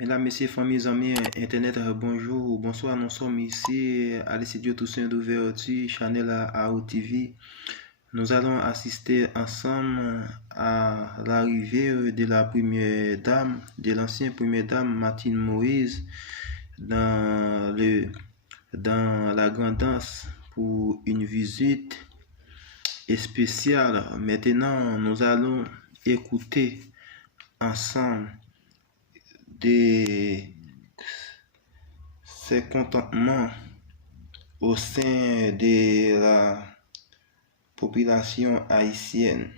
Mesdames, Messieurs, familles, amis, Internet, bonjour, bonsoir. Nous sommes ici à l'Institut Toussaint d'Ouverture, Chanel à OTV. Nous allons assister ensemble à l'arrivée de la première dame, de l'ancienne première dame, Martine Moïse, dans la grande danse pour une visite spéciale. Maintenant, nous allons écouter ensemble de ses contentements au sein de la population haïtienne.